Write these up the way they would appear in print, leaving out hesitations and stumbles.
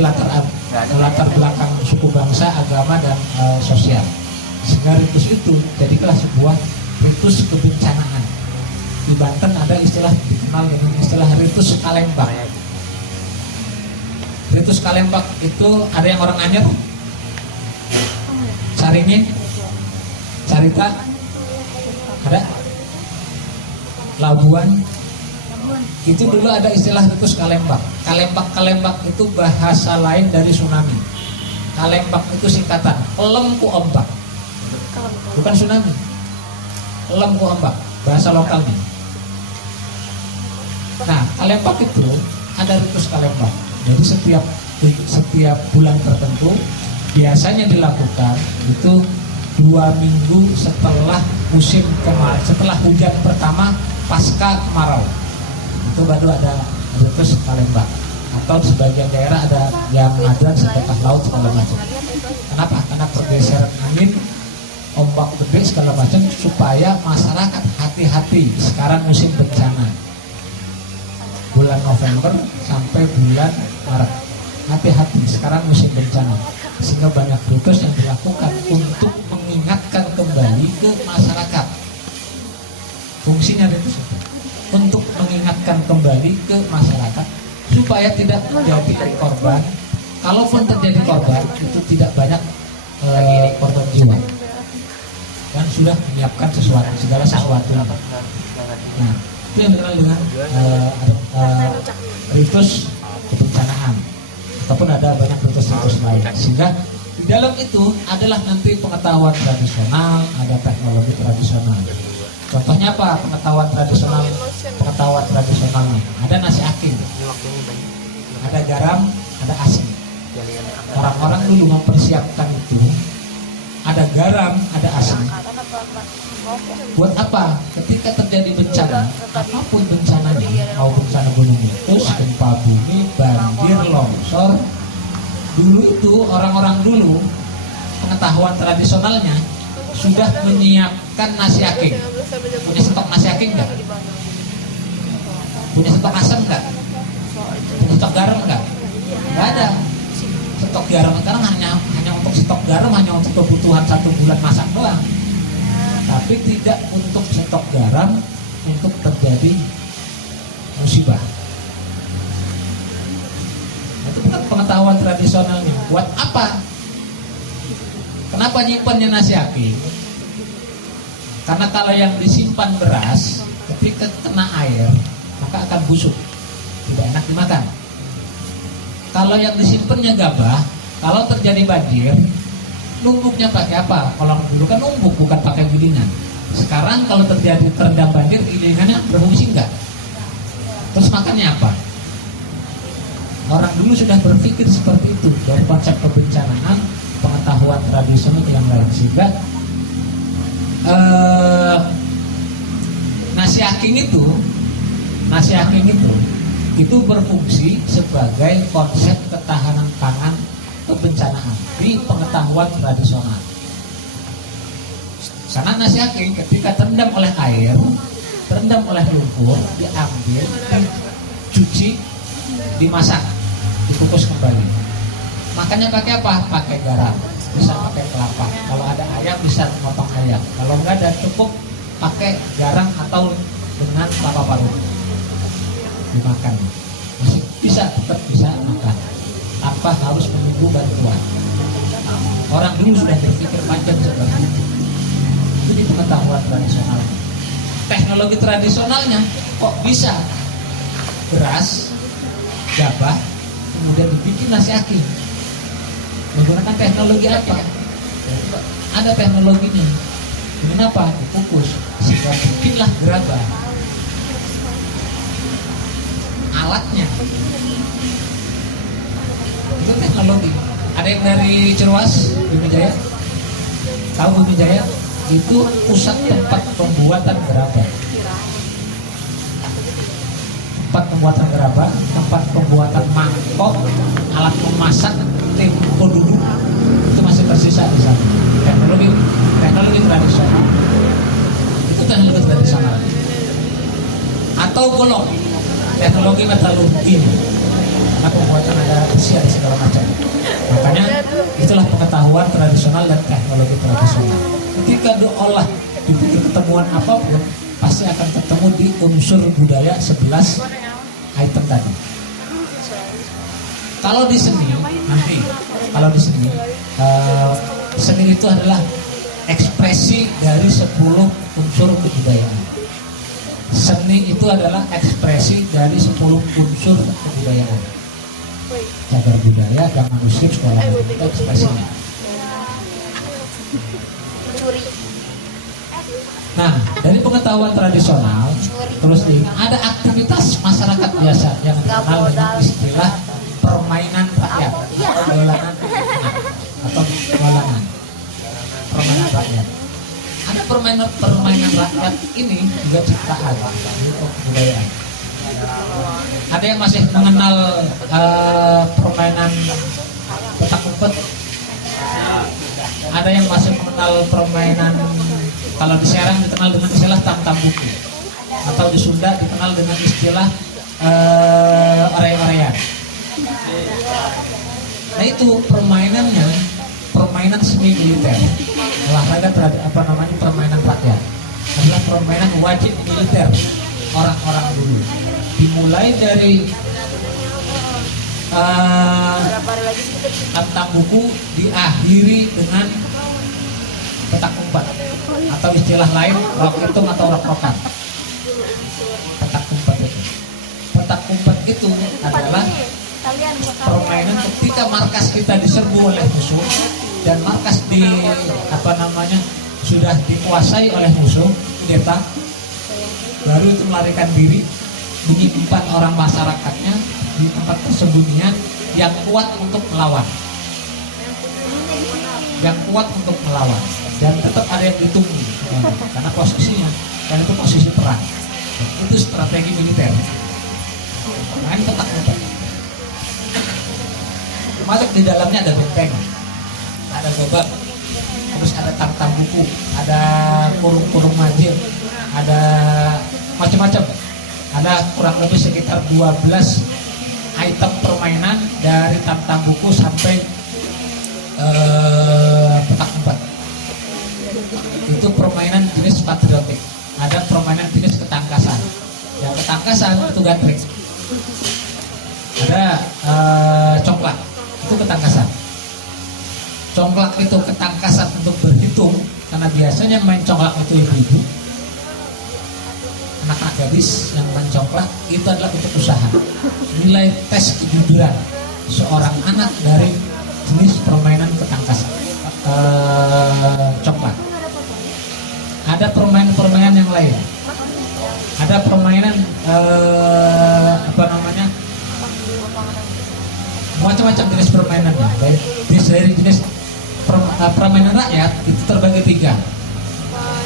berbagai latar belakang suku bangsa, agama, dan sosial. Sehingga ritus itu jadilah sebuah ritus kebencanaan. Di Banten ada istilah dikenal dengan istilah ritus kalembak. Ritus kalembak itu ada yang orang Anyer, Caringin, Carita, ada Labuan. Itu dulu ada istilah ritus kalembak. Kalembak itu bahasa lain dari tsunami. Kalembak itu singkatan elem ku ombak, bukan tsunami. Elem ku ombak, bahasa lokalnya. Nah, kalembak itu ada ritus kalembak. Jadi setiap bulan tertentu biasanya dilakukan itu 2 minggu setelah musim kemarau, setelah hujan pertama pasca kemarau. Itu baru ada ritus kalembak. Atau di sebagian daerah ada yang ada sedekah laut segala macam. Kenapa? Karena pergeseran angin, ombak gede segala macam, supaya masyarakat hati-hati sekarang musim bencana. Bulan November sampai bulan Maret, hati-hati sekarang musim bencana. Sehingga banyak ritus yang dilakukan untuk mengingatkan kembali ke masyarakat. Fungsinya ritus itu untuk mengingatkan kembali ke masyarakat supaya tidak menjadi korban. Kalaupun terjadi korban, itu tidak banyak korban jiwa, dan sudah menyiapkan segala sesuatu. Nah, itu yang dikenal dengan ritus kebencanaan, ataupun ada banyak ritus lain. Sehingga di dalam itu adalah nanti pengetahuan tradisional, ada teknologi tradisional. Contohnya apa? Pengetahuan tradisionalnya ada nasi aking, ada garam, ada asin. Orang-orang dulu mempersiapkan itu, ada garam, ada asin. Buat apa? Ketika terjadi bencana, apapun bencananya, mau bencana gunung meletus, gempa bumi, banjir, longsor, dulu itu orang-orang dulu pengetahuan tradisionalnya sudah menyiapkan nasi aking. Punya stok nasi aking enggak? Punya stok asam enggak? Punya stok garam enggak? Enggak ada. Stok garam sekarang hanya untuk stok garam, hanya untuk kebutuhan 1 bulan masak doang. Tapi tidak untuk stok garam untuk terjadi musibah. Itu bukan pengetahuan tradisionalnya. Buat apa? Kenapa nyimpannya nasi aking? Karena kalau yang disimpan beras, ketika kena air, maka akan busuk, tidak enak dimakan. Kalau yang disimpannya gabah, kalau terjadi banjir, numbuknya pakai apa? Kalau dulu kan numbuk, bukan pakai gilingan. Sekarang kalau terjadi terendam banjir, gilingannya berfungsi enggak? Terus makannya apa? Orang dulu sudah berpikir seperti itu dari konsep kebencanaan, pengetahuan tradisional yang lain. Sehingga nasi aking itu berfungsi sebagai konsep ketahanan pangan kebencanaan di pengetahuan tradisional. Karena nasi aking ketika terendam oleh air, terendam oleh lumpur, diambil, dicuci, dimasak, dikukus kembali. Makannya pakai apa? Pakai garam, bisa pakai kelapa. Kalau ada ayam bisa memotong ayam. Kalau enggak ada cukup pakai garam atau dengan kelapa parut dimakan. Masih bisa, tetap bisa makan tanpa harus menunggu bantuan. Orang dulu sudah berpikir panjang seperti itu. Itu di pengetahuan tradisional. Teknologi tradisionalnya kok bisa beras, gabah, kemudian dibikin nasi aking. Menggunakan teknologi apa? Ada teknologinya. Dengan apa? Dikukus. Sehingga bikinlah gerabah. Alatnya itu teknologi. Ada yang dari Cirwas, Bumi Jaya? Tahu Bumi Jaya? Itu pusat tempat pembuatan gerabah. Tempat pembuatan gerabah, tempat pembuatan mangkok, alat memasak, tempo duduk, itu masih tersisa di sana. Teknologi tradisional. Itu teknologi tradisional. Atau golok, teknologi metalurgi. karena pembuatan ada besi ada segala macam. Makanya itulah pengetahuan tradisional dan teknologi tradisional. Ketika diolah dibikin ketemuan apapun, pasti akan ketemu di unsur budaya 11 item tadi. Kalau di seni nanti, kalau di seni, seni itu adalah ekspresi dari 10 unsur kebudayaan. Seni itu adalah ekspresi dari 10 unsur kebudayaan. Cagar budaya, agama muslim, sekolah itu ekspresinya. Nah, dari pengetahuan tradisional, terus ada aktivitas masyarakat biasa yang dikenal dengan istilah permainan rakyat atau dolanan atau dolanan permainan rakyat. Ada permainan rakyat ini juga ciptaan untuk kebudayaan. Ada yang masih mengenal permainan petak umpet. Ada yang masih mengenal permainan, kalau di Serang dikenal dengan istilah tam-tam buku, atau di Sunda dikenal dengan istilah orey-oreyan. Nah itu permainannya, permainan semi militer, olahraga permainan rakyat adalah permainan wajib militer orang-orang dulu. Dimulai dari tam-tam buku, diakhiri dengan petak umpet, atau istilah lain roketum atau rok-rokan. Petak umpet itu adalah permainan ketika markas kita diserbu oleh musuh dan markas sudah dikuasai oleh musuh, kudeta, baru itu melarikan diri, menyimpan orang masyarakatnya di tempat persembunyian yang kuat untuk melawan, dan tetap ada yang ditunggu karena posisinya, dan itu posisi perang, itu strategi militer. Main petak umpet. Masuk di dalamnya ada benteng, ada gobak, terus ada tam-tam buku, ada kurung-kurung majil, ada macam-macam. Ada kurang lebih sekitar 12 item permainan dari tam-tam buku sampai petak umpet. Itu permainan jenis patriotik. Ada permainan jenis ketangkasan. Yang ketangkasan itu gatrik. Ada congklak, itu ketangkasan. Congklak itu ketangkasan untuk berhitung, karena biasanya main congklak itu ibu-ibu, anak-anak gadis yang main congklak itu adalah untuk usaha. Nilai tes kejujuran seorang anak dari jenis permainan ketangkasan, congklak. Ada permainan yang lain. Ada permainan macam-macam jenis permainan. Dari jenis permainan rakyat itu terbagi 3.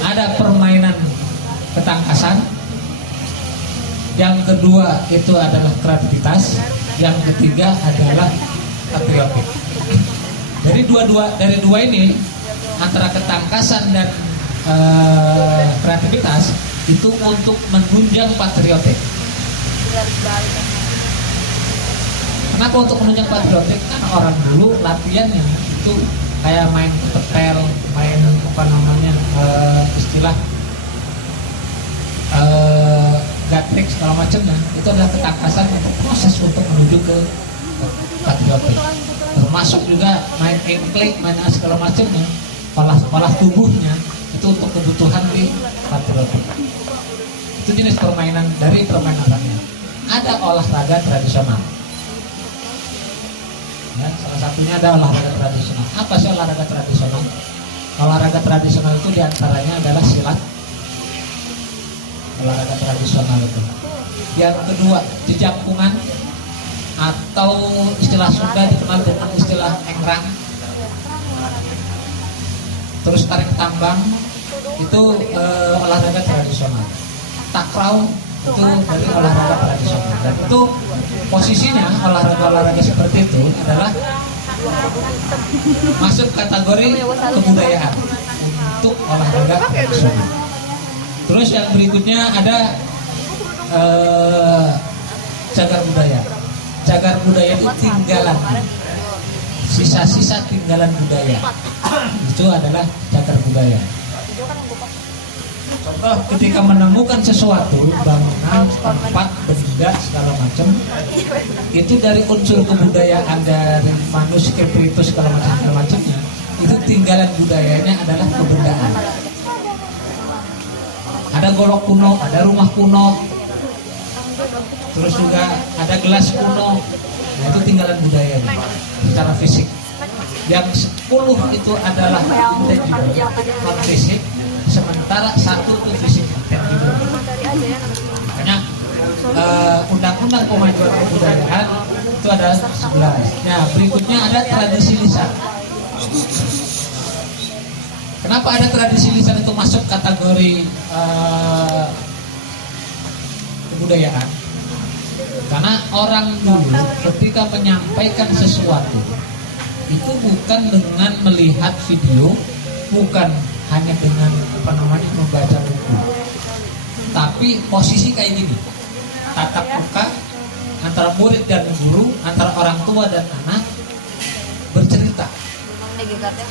Ada permainan ketangkasan, yang kedua itu adalah kreativitas, yang ketiga adalah patriotik. Dari dua ini, antara ketangkasan dan kreativitas itu untuk menunjang patriotik. Kenapa untuk menunjang patriotik? Kan orang dulu latihannya itu kayak main petel, main istilah gatrik segala macamnya. Itu adalah ketangkasan untuk proses untuk menuju ke patriotik. Termasuk juga main engklik, main segala macamnya, olah tubuhnya itu untuk kebutuhan di patriotik. Itu jenis permainan dari permainan rakyat. Ada olahraga tradisional. Ya, salah satunya ada olahraga tradisional. Apa sih olahraga tradisional? Olahraga tradisional itu diantaranya adalah silat. Olahraga tradisional itu. Yang kedua, jejampungan atau istilah Sunda dikenal dengan istilah engrang. Terus tarik tambang itu olahraga tradisional. Takraw itu dari olahraga tradisional. Dan itu posisinya olahraga seperti itu adalah masuk kategori kebudayaan untuk olahraga tradisional. Terus yang berikutnya ada cagar budaya. cagar budaya itu tinggalan, sisa-sisa tinggalan budaya. Itu adalah cagar budaya. Contoh ketika menemukan sesuatu, bangunan, tempat, benda, segala macam, itu dari unsur kebudayaan, dari manuskriptus segala macamnya, itu tinggalan budayanya adalah kebendaan. Ada golok kuno, ada rumah kuno, terus juga ada gelas kuno. Nah, itu tinggalan budayanya secara fisik. Yang 10 itu adalah intangible, non fisik, sementara 1 itu fisik, tangible. Makanya undang-undang pemajuan kebudayaan itu ada 11. Nah, berikutnya ada tradisi lisan. Kenapa ada tradisi lisan itu masuk kategori kebudayaan? Karena orang dulu ketika menyampaikan sesuatu itu bukan dengan melihat video, bukan hanya dengan membaca buku, tapi posisi kayak gini, tatap muka antara murid dan guru, antara orang tua dan anak, bercerita.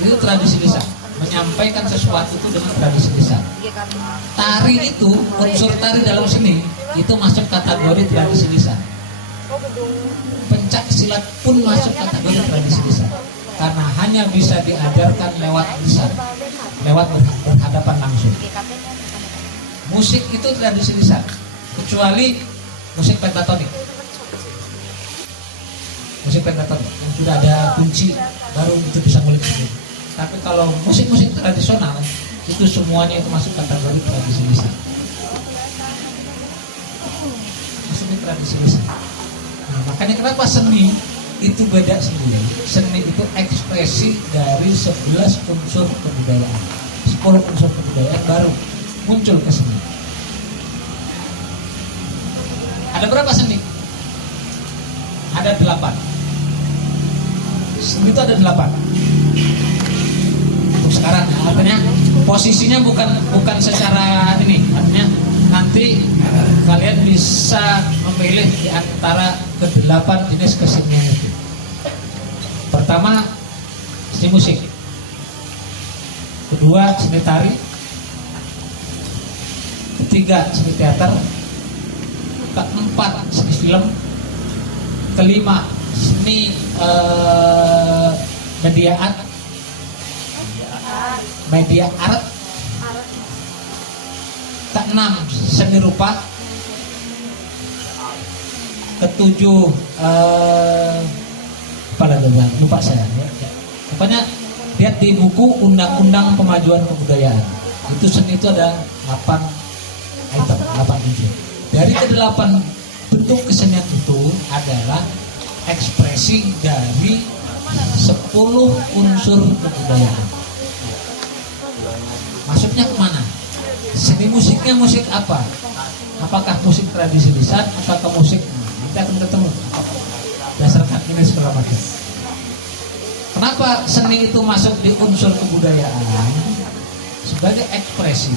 Itu tradisi lisan, menyampaikan sesuatu itu dengan tradisi lisan. Tari itu, unsur tari dalam seni itu masuk kategori tradisi lisan. Pencak silat pun masuk kategori tradisi lisan, karena hanya bisa diajarkan lewat lisan, lewat berhadapan langsung. Musik itu tradisi lisan, kecuali musik pentatonik. Musik pentatonik yang sudah ada kunci baru itu bisa ngulik sendiri. Tapi kalau musik-musik tradisional itu semuanya itu masuk kategori tradisi lisan. Masuk tradisi lisan. Nah, makanya kenapa seni itu beda sendiri. Seni itu ekspresi dari 11 unsur kebudayaan. 10 unsur kebudayaan baru muncul ke seni. Ada berapa seni? Ada 8. Seni itu ada 8. Untuk sekarang, artinya posisinya bukan secara ini, artinya nanti kalian bisa memilih di antara ke-8 jenis kesenian itu. Pertama, seni musik. Kedua, seni tari. Ketiga, seni teater. Keempat, seni film. Kelima, seni media art. Keenam, seni rupa. Ketujuh, lupa saya. Pokoknya lihat di buku Undang-Undang Pemajuan Kebudayaan. Itu seni itu ada 8 item, 8 unsur. Dari ke-8 bentuk kesenian itu adalah ekspresi dari 10 unsur kebudayaan. Masuknya kemana? Seni musiknya musik apa? Apakah musik tradisi lisan? Apakah musik? Kita akan ketemu berdasarkan ini segala macam. Kenapa seni itu masuk di unsur kebudayaan? Sebagai ekspresi,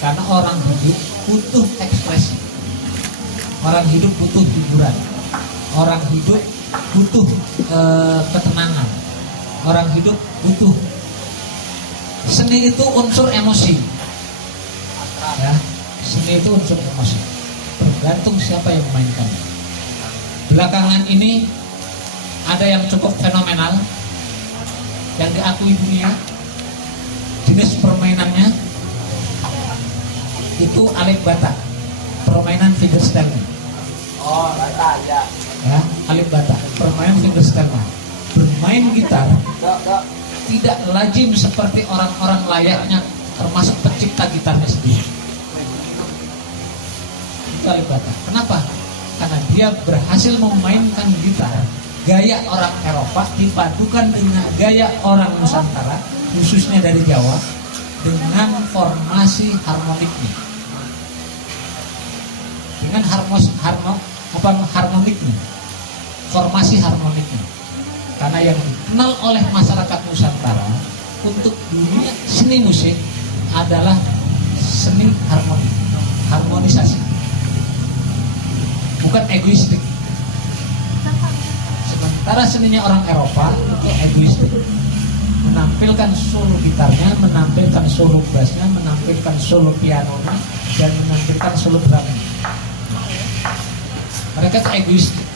karena orang hidup butuh ekspresi. Orang hidup butuh hiburan. Orang hidup butuh ketenangan. Orang hidup butuh. Seni itu unsur emosi. Ya, seni itu unsur emosi. Tergantung siapa yang memainkan. Belakangan ini ada yang cukup fenomenal, yang diakui dunia. Jenis permainannya itu Alek Bata, permainan fingerstyle. Oh, bata ya. Ya, Alek Bata, permainan fingerstyle. Bermain gitar tidak lazim seperti orang-orang layaknya, termasuk pencipta gitarnya sendiri. Itu Alek Bata. Kenapa? Karena dia berhasil memainkan gitar gaya orang Eropa dipadukan dengan gaya orang Nusantara, khususnya dari Jawa, dengan formasi harmoniknya. Dengan harmoniknya, formasi harmoniknya. Karena yang dikenal oleh masyarakat Nusantara untuk dunia seni musik adalah seni harmonik, harmonisasi, bukan egoistik. Sementara seninya orang Eropa itu egoistik, menampilkan solo gitarnya, menampilkan solo bassnya, menampilkan solo pianonya, dan menampilkan solo drumnya. Mereka itu egoistik.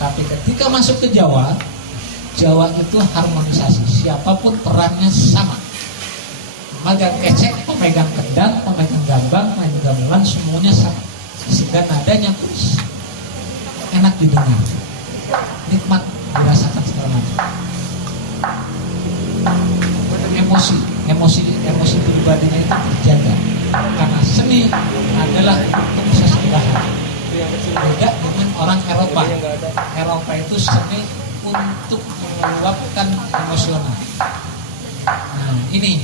Tapi ketika masuk ke Jawa, Jawa itu harmonisasi. Siapapun perannya sama. Pemegang kecek, pemegang kendang, pemegang gambang, main gamelan, semuanya sama. Sehingga nadanya pun enak didengar, nikmat dirasakan segala macam. Emosi pribadinya itu terjaga. Karena seni adalah untuk sesembahan. Beda dengan orang Eropa. Eropa itu seni untuk meluapkan emosional. Nah, ini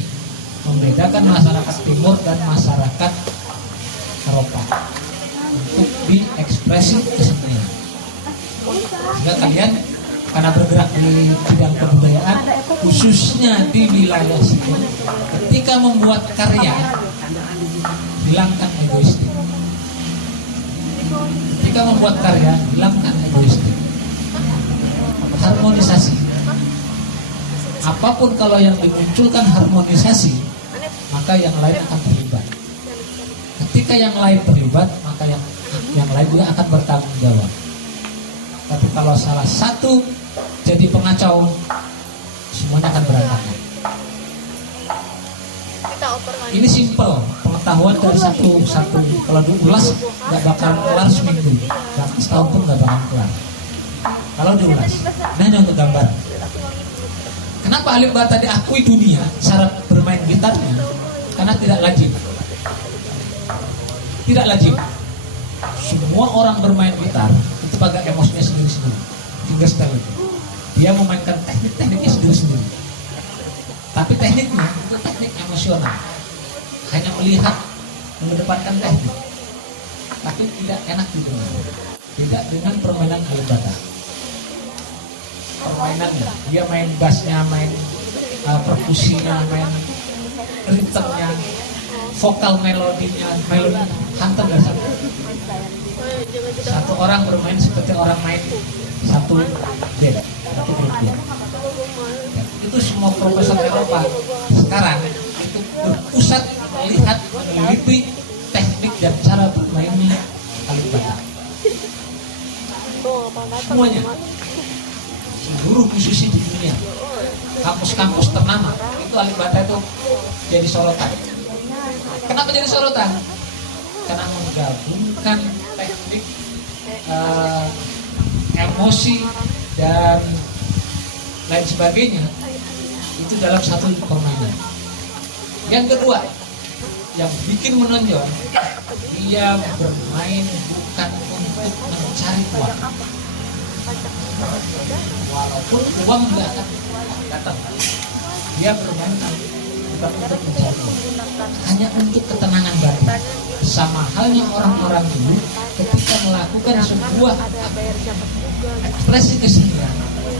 membedakan masyarakat timur dan masyarakat Eropa untuk diekspresi kesenian. Sehingga kalian karena bergerak di bidang kebudayaan, khususnya di wilayah sini, ketika membuat karya, hilangkan egoistik. Ketika membuat karya, hilangkan egoistik. Harmonisasi. Apapun kalau yang dimunculkan harmonisasi, maka yang lain akan terlibat. Ketika yang lain terlibat, maka yang lain juga akan bertanggung jawab. Tapi kalau salah satu jadi pengacau, semuanya akan berantakan. Ini simpel, pengetahuan dari satu kalau diulas nggak bakal kelar seminggu, bahkan setahun pun nggak bakal kelar. Kalau diulas, ini hanya untuk gambar. Kenapa Alif Ba tadi diakui dunia cara bermain gitarnya? Karena tidak lazim. Tidak lazim. Semua orang bermain gitar itu pakai emosinya sendiri-sendiri. Hingga style itu. Dia memainkan tekniknya sendiri-sendiri. Tapi tekniknya itu teknik emosional. Hanya melihat, mengedepankan teknik. Tapi tidak enak didengar. Tidak dengan permainan Alif Ba. Permainannya, dia main bassnya, main perkusinya, main ritmenya, vokal melodi hantam dan satu orang bermain seperti orang main satu band, satu grup band. Itu semua profesor Eropa sekarang itu berpusat melihat, meneliti teknik dan cara bermainnya Alif Ba. Semuanya, seluruh musisi di dunia, kampus-kampus ternama itu Alif Ba itu jadi sorotan. Kenapa jadi sorotan? Karena menggabungkan teknik, emosi dan lain sebagainya itu dalam satu permainan. Yang kedua, yang bikin menonjol, dia bermain bukan untuk mencari uang. Walaupun uang nggak akan datang, dia bermain bukan untuk mencari uang, hanya untuk ketenangan batin. Sama halnya orang-orang dulu ketika melakukan sebuah ekspresi kesenian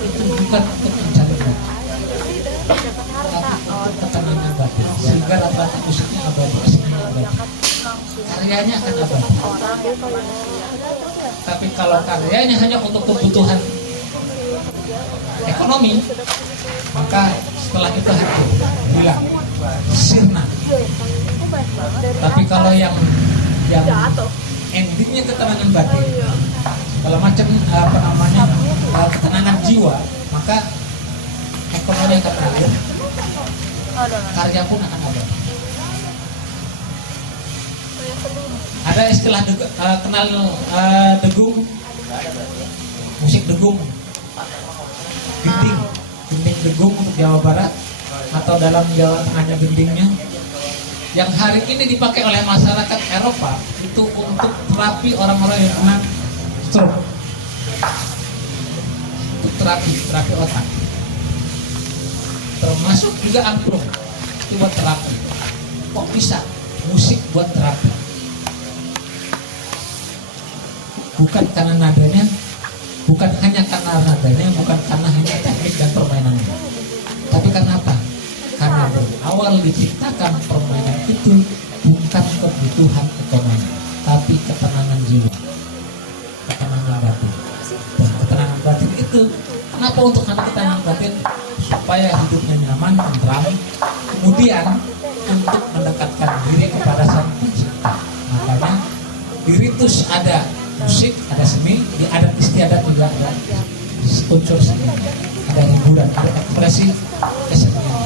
itu bukan untuk mencari uang, tapi untuk ketenangan batin. Sehingga rata-rata musiknya abadi, kesenian abadi, karyanya akan abadi. Tapi kalau karyanya hanya untuk kebutuhan ekonomi, maka setelah itu hancur, hilang, sirna. Tapi kalau yang endingnya ketenangan batin, kalau macam ketenangan jiwa, maka ekonomi akan berakhir, karya pun akan ada. Ada istilah kenal degung, musik degung, gending degung untuk Jawa Barat atau dalam Jawa Tengahnya gendingnya, yang hari ini dipakai oleh masyarakat Eropa itu untuk terapi orang-orang yang kena stroke, untuk terapi otak, termasuk juga angklung itu buat terapi. Kok bisa musik buat terapi? Bukan karena nadanya, bukan hanya karena nadanya, bukan karena hanya teknik dan permainannya, tapi karena apa? Karena berawal diciptakan permainan itu bukan kebutuhan ekonomi, tapi ketenangan jiwa, ketenangan batin. Dan ketenangan batin itu kenapa Apa untuk anak ketenangan batin? Supaya hidupnya nyaman, tentram. Kemudian untuk mendekatkan diri kepada Sang Pencipta. Makanya di ritus ada musik, ada seni, di adat istiadat juga ada unsur seni, ada hiburan, ada ekspresi kesenian.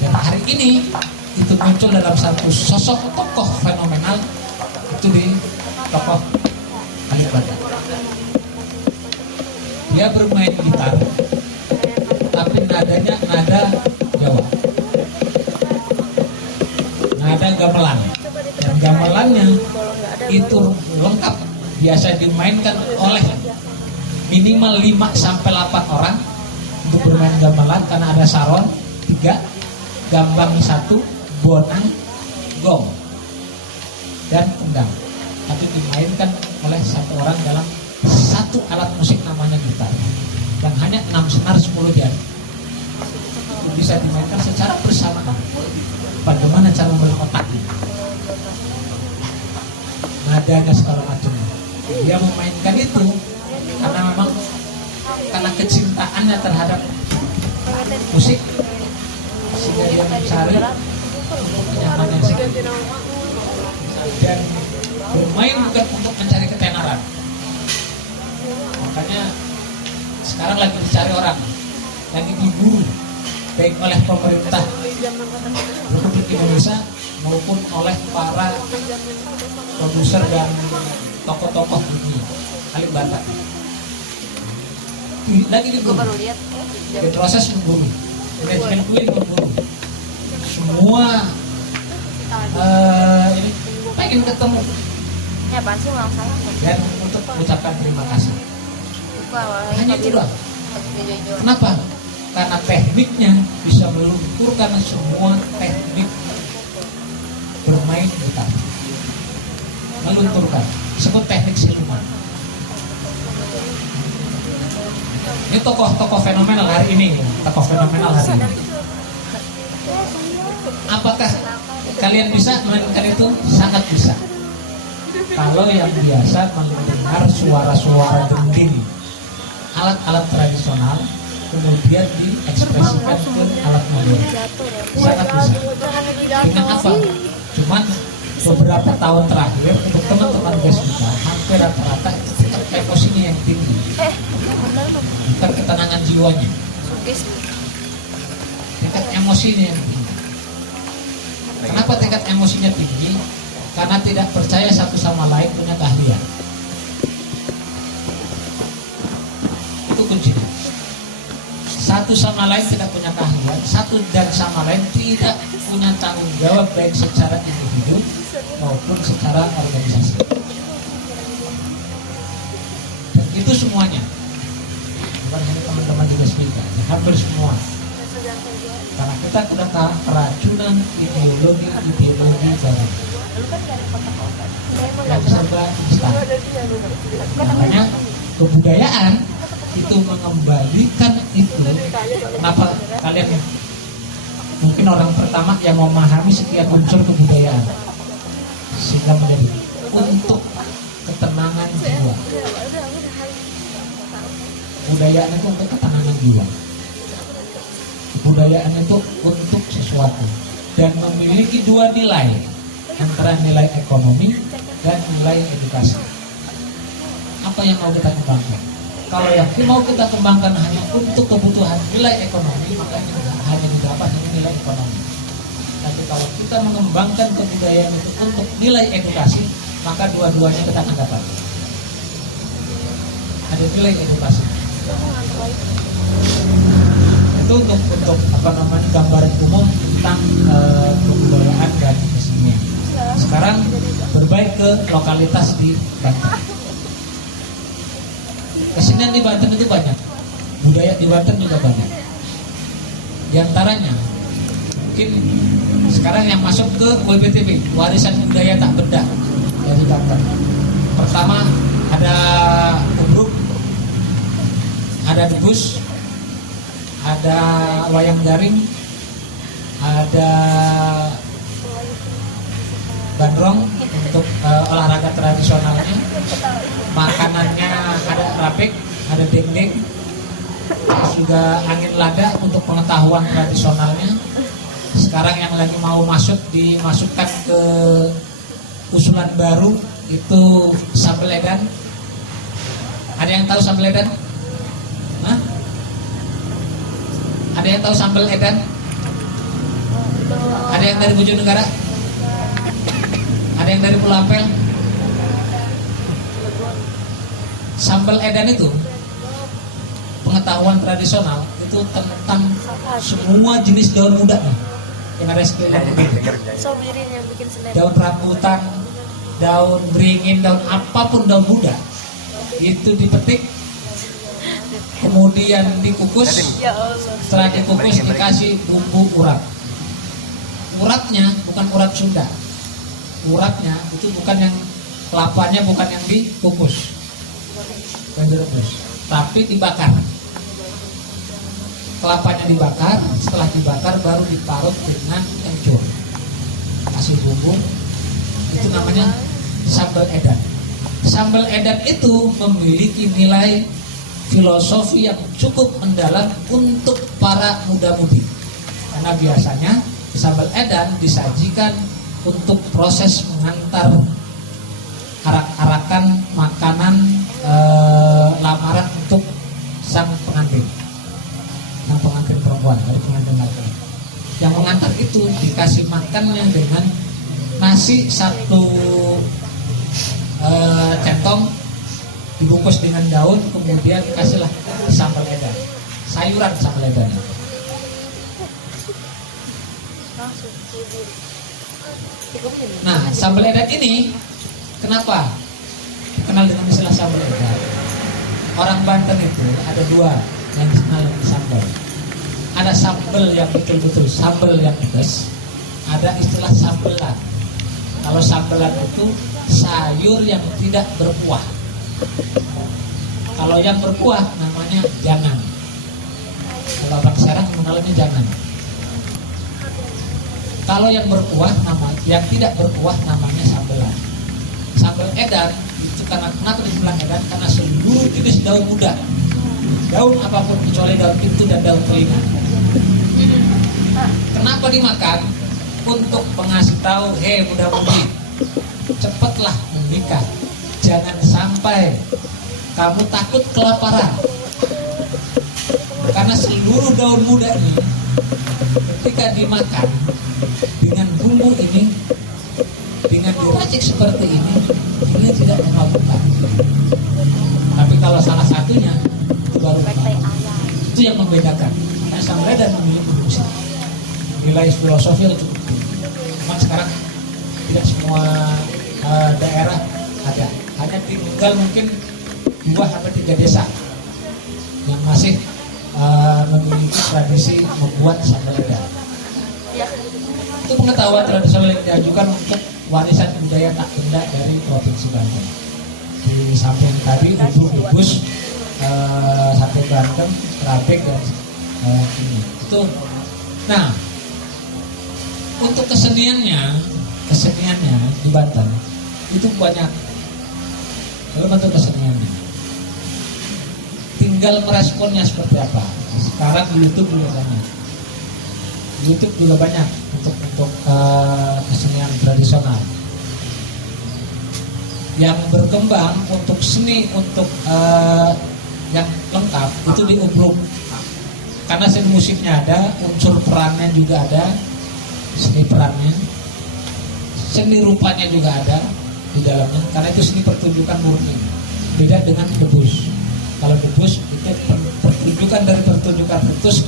Dan hari ini itu muncul dalam satu sosok tokoh fenomenal, itu di tokoh Kalibata. Dia bermain gitar, tapi nadanya nada Jawa, nada gamelan. Dan gamelannya itu lengkap, biasa dimainkan oleh minimal 5-8 orang untuk bermain gamelan, karena ada saron 3, gambang 1, bonang, gong, dan kendang. Tapi dimainkan oleh satu orang dalam satu alat musik namanya gitar, yang hanya 6 senar 10 jari. Itu bisa dimainkan secara bersamaan. Bagaimana cara memberi otaknya, nadanya segala macamnya. Dia memainkan itu karena memang karena kecintaannya terhadap musik, sehingga dia mencari kenyamanan sendiri. Dan bermain bukan untuk mencari ketenaran. Makanya sekarang lagi dicari orang, lagi diburu baik oleh pemerintah Republik Indonesia maupun oleh para produser dan tokoh-tokoh dunia. Kalibata lagi diburu, di proses memburu, manajemen kuil memburu semua. Ini pengen ketemu dan untuk ucapkan terima kasih. Hanya itu doang. Kenapa? Karena tekniknya bisa melunturkan semua teknik bermain gitar, melunturkan. Sebut teknik siluman. Ini tokoh-tokoh fenomenal hari ini, tokoh fenomenal hari ini. Apakah kalian bisa memainkan itu? Sangat bisa. Kalau yang biasa mendengar suara-suara dending, alat-alat tradisional, kemudian diekspresikan ke alat modern, sangat bisa. Dengan apa? Cuman beberapa tahun terakhir untuk teman-teman Besmita hampir rata-rata emosinya yang tinggi, bukan ketenangan jiwanya, tingkat emosinya yang tinggi. Kenapa tingkat emosinya tinggi? Karena tidak percaya satu sama lain punya keahlian. Itu kuncinya. Satu sama lain tidak punya keahlian, satu dan sama lain tidak punya tanggung jawab baik secara individu maupun secara organisasi. Dan itu semuanya, bukan hanya teman-teman di Besmita, hampir semua. Karena kita sudah keracunan ideologi baru yang serba instan. Makanya kebudayaan itu mengembalikan itu. Kenapa kalian mungkin orang pertama yang memahami sekian unsur kebudayaan, sehingga menjadi untuk ketenangan jiwa. Kebudayaan itu untuk ketenangan jiwa. Kebudayaan itu untuk sesuatu dan memiliki dua nilai, antara nilai ekonomi dan nilai edukasi. Apa yang mau kita kembangkan? Kalau yang mau kita kembangkan hanya untuk kebutuhan nilai ekonomi, maka hanya didapat nilai ekonomi. Tapi kalau kita mengembangkan kebudayaan itu untuk nilai edukasi, maka dua-duanya kita akan dapat. Ada nilai edukasi. Itu untuk gambaran umum tentang kebudayaan dan kesenian. Sekarang berbaik ke lokalitas di Banten. Kesenian di Banten itu banyak, budaya di Banten juga banyak. Di antaranya mungkin sekarang yang masuk ke WBTP, warisan budaya tak benda dari Banten. Pertama ada Ubruk, ada debus, ada wayang daring, ada bandrong untuk olahraga tradisionalnya, makanannya ada rapik, ada dendeng, sudah angin lada untuk pengetahuan tradisionalnya. Sekarang yang lagi mau masuk dimasukkan ke usulan baru itu sambal edan. Ada yang tahu sambal edan? Hah? Ada yang tahu sambal edan? Ada yang dari Bojonegara? Ada yang dari Pulau Ampel? Sambal edan itu pengetahuan tradisional itu tentang semua jenis daun muda nih yang ada sekeliling. Daun rambutan, daun beringin, daun apapun daun muda itu dipetik, kemudian dikukus. Setelah dikukus dikasih bumbu urat. Uratnya bukan urat Sunda. Uratnya itu bukan yang kelapanya, bukan yang dikukus dan direbus, tapi dibakar. Kelapanya dibakar, setelah dibakar baru diparut dengan kencur, kasih bumbu, itu namanya sambal edan. Sambal edan itu memiliki nilai filosofi yang cukup mendalam untuk para muda-mudi, karena biasanya sambal edan disajikan untuk proses mengantar arak-arakan makanan lamaran untuk sang pengantin. Yang pengantin perempuan dari pengantin laki. Yang mengantar itu dikasih makannya dengan nasi satu centong, dibungkus dengan daun, kemudian kasihlah sambal edan, sayuran sambal edan. Nah, sambal edan ini kenapa dikenal dengan istilah sambal edan? Orang Banten itu ada dua yang dikenal dengan sambal. Ada sambal yang betul-betul sambal yang pedas, ada istilah sambelan. Kalau sambelan itu sayur yang tidak berkuah. Kalau yang berkuah namanya jangan. Kalau orang Serang mengenalnya jangan. Kalau yang berkuah yang tidak berkuah namanya sambelan. Sambal edan itu karena kenapa dibilang edan? Karena seluruh jenis daun muda, daun apapun kecuali daun pintu dan daun telinga. Kenapa dimakan? Untuk mengasih tahu, muda-mudi, cepatlah menikah. Jangan sampai kamu takut kelaparan. Karena seluruh daun muda ini ketika dimakan dengan bumbu ini, dengan diracik seperti ini tidak memabukkan. Tapi kalau salah satunya itu baru itu yang membedakan. Karena sambal edan memiliki musik, nilai filosofi yang cukup. Memang sekarang tidak semua daerah ada, hanya tinggal mungkin 2-3 desa yang masih memiliki tradisi membuat sambal edan. Itu pengetahuan tradisional yang diajukan untuk warisan budaya tak benda dari Provinsi Banten. Di samping tadi ubur-ubus, sate Banten, terabek dan ini. Itu. Nah, untuk keseniannya di Banten itu banyak. Dalam bentuk keseniannya. Tinggal meresponnya seperti apa. Sekarang di YouTube juga banyak. YouTube juga banyak untuk kesenian tradisional yang berkembang. Untuk seni, untuk yang lengkap itu di Ubruk, karena seni musiknya ada, unsur perannya juga ada, seni perannya, seni rupanya juga ada di dalamnya, karena itu seni pertunjukan murni. Beda dengan debus. Kalau debus itu pertunjukan dari pertunjukan terus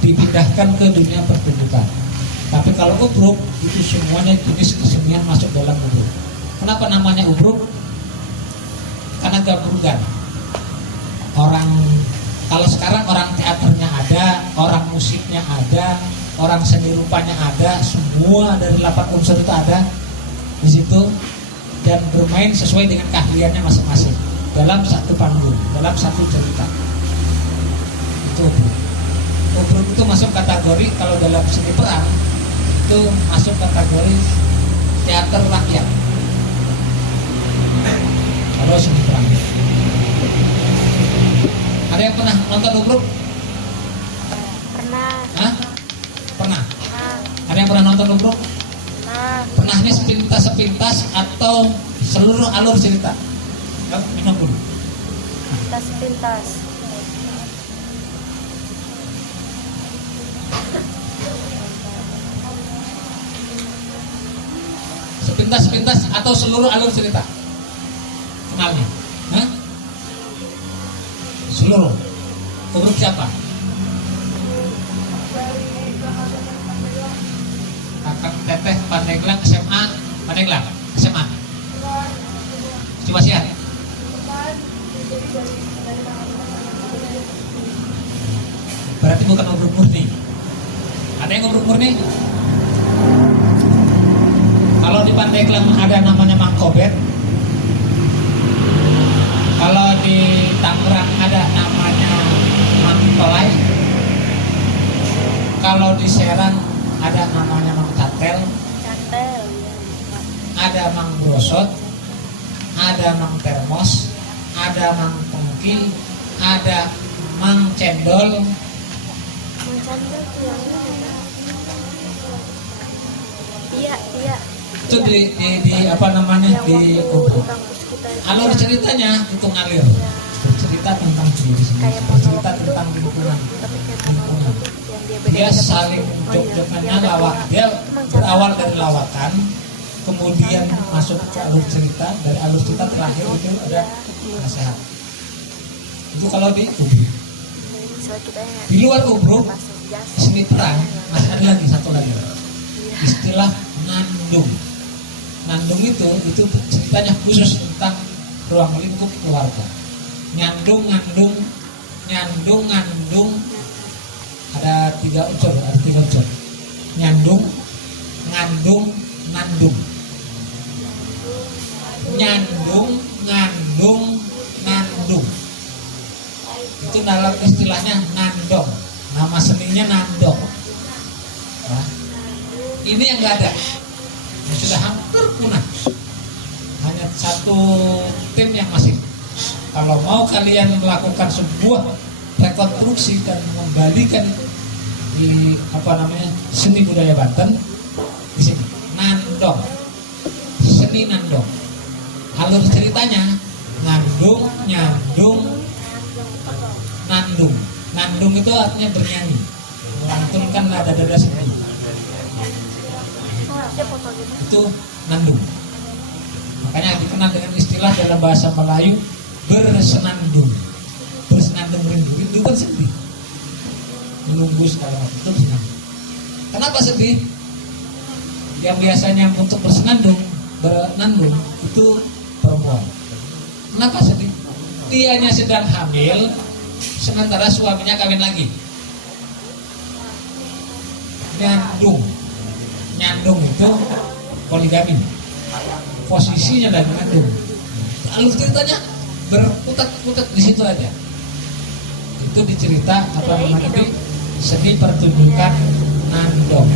dipindahkan ke dunia pertunjukan. Tapi kalau ubruk itu semuanya jenis kesenian masuk dalam ubruk. Kenapa namanya ubruk? Karena gabungan. Kalau sekarang orang teaternya ada, orang musiknya ada, orang seni rupanya ada, semua dari 8 unsur itu ada di situ dan bermain sesuai dengan keahliannya masing-masing dalam satu panggung, dalam satu cerita. Itu ubruk. Ubruk itu masuk kategori, kalau dalam seni peran itu masuk kategori teater rakyat. Kalau seni peran Ada yang pernah nonton Ubruk? Pernah. Hah? Pernah. Pernah. Ada yang pernah nonton Ubruk? Pernah. Pernahnya sepintas atau seluruh alur cerita? Yuk, minum dulu. Pintas. Sepintas atau seluruh alur cerita? Kenalnya? Hah? Seluruh. Ubruk siapa? Kakak Teteh Pandeglang SMA. Pandeglang SMA. Coba sihat. Berarti bukan Ubruk murni. Ada yang Ubruk murni? Kalau di Pandeglang ada namanya Mang Kobet. Kalau di Tangerang ada namanya Mang Pelai. Kalau di Serang ada namanya Mang Catel. Cantel. Ada Mang Brosot. Ada Mang Termos. Ada Mang Tengki. Ada Mang Cendol. Cantel tuh yang mana? Iya. Itu di apa namanya Yang di waktu di kampus kita itu. alur ceritanya itu ngalir. Bercerita tentang diri sendiri. Kayak Bercerita monolog tentang gitu. lingkungan. Tapi kayak monolog gitu, yang dia beda-beda Dia posisi. saling Oh iya, jok-jokannya yang lawak. kedua. Dia Emang berawal Cantel dari apa? lawakan, kemudian Cantel. masuk ke alur cerita. Dari alur cerita terakhir itu ada nasihat. Itu kalau di Ubruk. Misalnya kita yang Di luar Ubruk, masuk jasa. seni perang masih ada lagi satu lagi. Iya. Istilah ngandung. Ngandung itu ceritanya khusus tentang ruang lingkup keluarga. Nyandung. Ada tiga unsur. Nyandung, ngandung, nandung. Nyandung, ngandung, nandung. Itu dalam istilahnya nandong. Nama seninya nandong. Nah, ini yang nggak ada. Yang sudah hampir punah. Hanya satu tim yang masih. Kalau mau kalian melakukan sebuah rekonstruksi dan mengembalikan di seni budaya Banten, di sini nandong, seni nandong. Alur ceritanya ngandung, nyandung, nandung. Nandung itu artinya bernyanyi, melantunkan nada-nada seni. Ada foto gitu. Itu nandung. Makanya dikenal dengan istilah dalam bahasa Melayu bersenandung. Bersenandung rindu kan sedih. Menunggu segala macam itu bersenandung. Kenapa sedih? Yang biasanya untuk bersenandung, bernandung itu perempuan. Kenapa sedih? Dianya sedang hamil, sementara suaminya kawin lagi. Nyandung itu poligami. Posisinya lagi ngandung. Alur ceritanya berputar-putar di situ aja. Itu dicerita apa namanya di seni pertunjukan nandong.